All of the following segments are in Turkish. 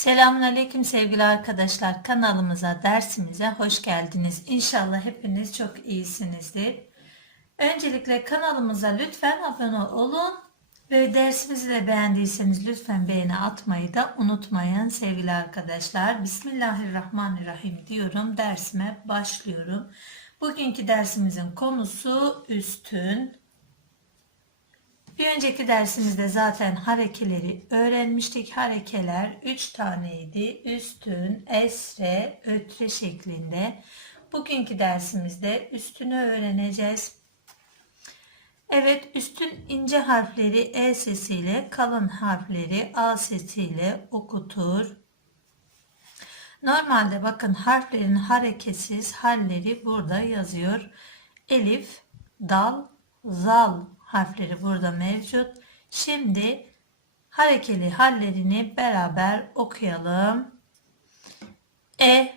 Selamun Aleyküm sevgili arkadaşlar. Kanalımıza, dersimize hoş geldiniz. İnşallah hepiniz çok iyisinizdir. Öncelikle kanalımıza lütfen abone olun ve dersimizi de beğendiyseniz lütfen beğeni atmayı da unutmayın sevgili arkadaşlar. Bismillahirrahmanirrahim diyorum. Dersime başlıyorum. Bugünkü dersimizin konusu üstün, bir önceki dersimizde zaten harekeleri öğrenmiştik. Harekeler 3 taneydi. Üstün, esre, ötre şeklinde. Bugünkü dersimizde üstünü öğreneceğiz. Evet üstün ince harfleri E sesiyle, kalın harfleri A sesiyle okutur. Normalde bakın harflerin hareketsiz halleri burada yazıyor. Elif, dal, zal harfleri burada mevcut. Şimdi harekeli hallerini beraber okuyalım. E,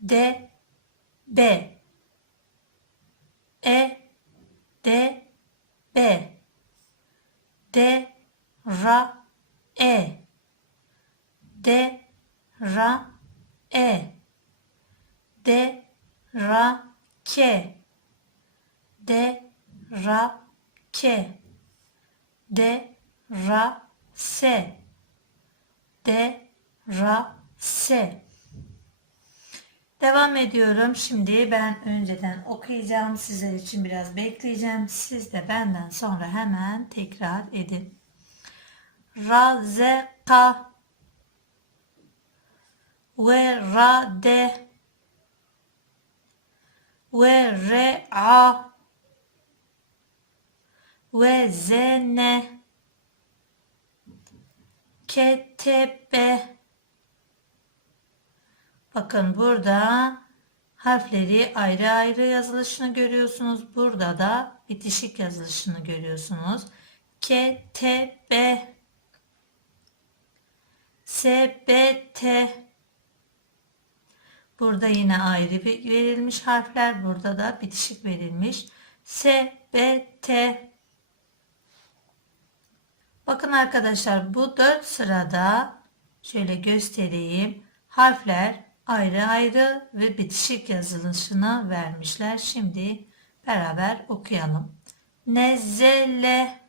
D, B. E, D, B. D, Ra, E. D, Ra, E. D, Ra, K. D, Ra, K. D. Ra S. D. Ra S. Devam ediyorum. Şimdi ben önceden okuyacağım. Sizler için biraz bekleyeceğim. Siz de benden sonra hemen tekrar edin. Razeka ve rade ve re'a ve zene ketebe Bakın burada harfleri ayrı ayrı yazılışını görüyorsunuz. Burada da bitişik yazılışını görüyorsunuz. Ketebe sebete Burada yine ayrı bir verilmiş harfler. Burada da bitişik verilmiş. Sebete Bakın arkadaşlar bu dört sırada şöyle göstereyim. Harfler ayrı ayrı ve bitişik yazılışını vermişler. Şimdi beraber okuyalım. Nezzele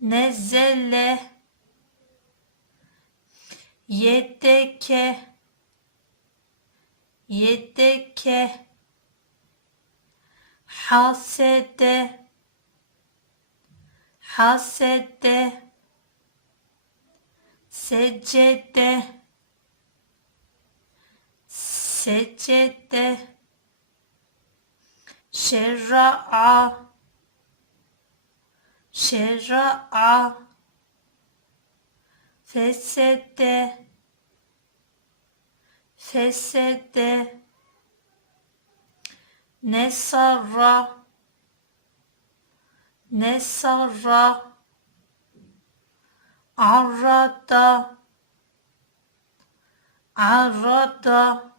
Nezzele Yedeke Yedeke Hasede hasede secde secde şerra'a şerra'a fesede fesede nesarra Arada Arada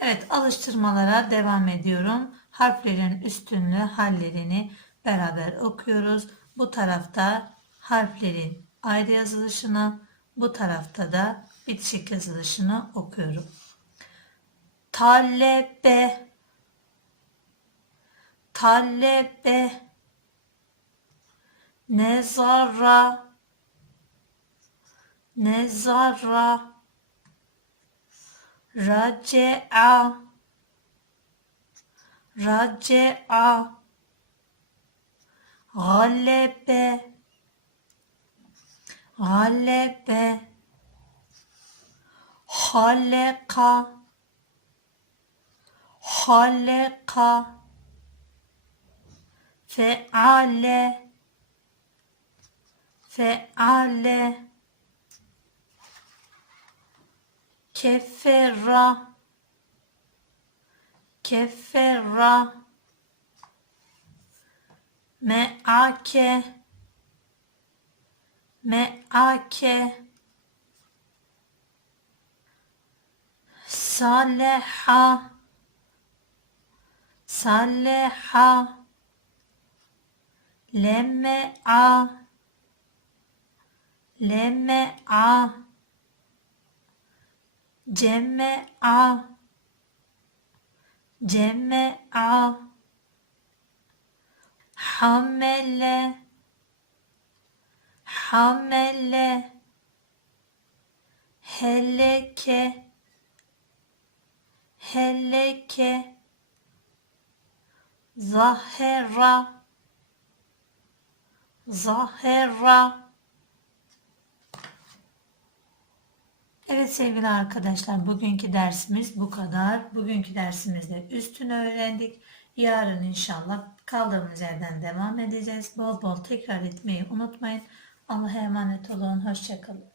Evet alıştırmalara devam ediyorum. Harflerin üstünlü hallerini beraber okuyoruz. Bu tarafta harflerin ayrı yazılışını, bu tarafta da bitişik yazılışını okuyorum. Talebe talebe nezara nezara race'a race'a galebe galebe haleka haleka feale. Feale. Kefera. Kefera. Meake. Meake. Saleha. Saleha lemme a. Lemme a. Cemme a. Cemme a. Hamelle. Hamelle. Helleke helleke zahera zahera Evet sevgili arkadaşlar bugünkü dersimiz bu kadar. Bugünkü dersimizde üstünü öğrendik. Yarın inşallah kaldığımız yerden devam edeceğiz. Bol bol tekrar etmeyi unutmayın. Allah'a emanet olun. Hoşçakalın.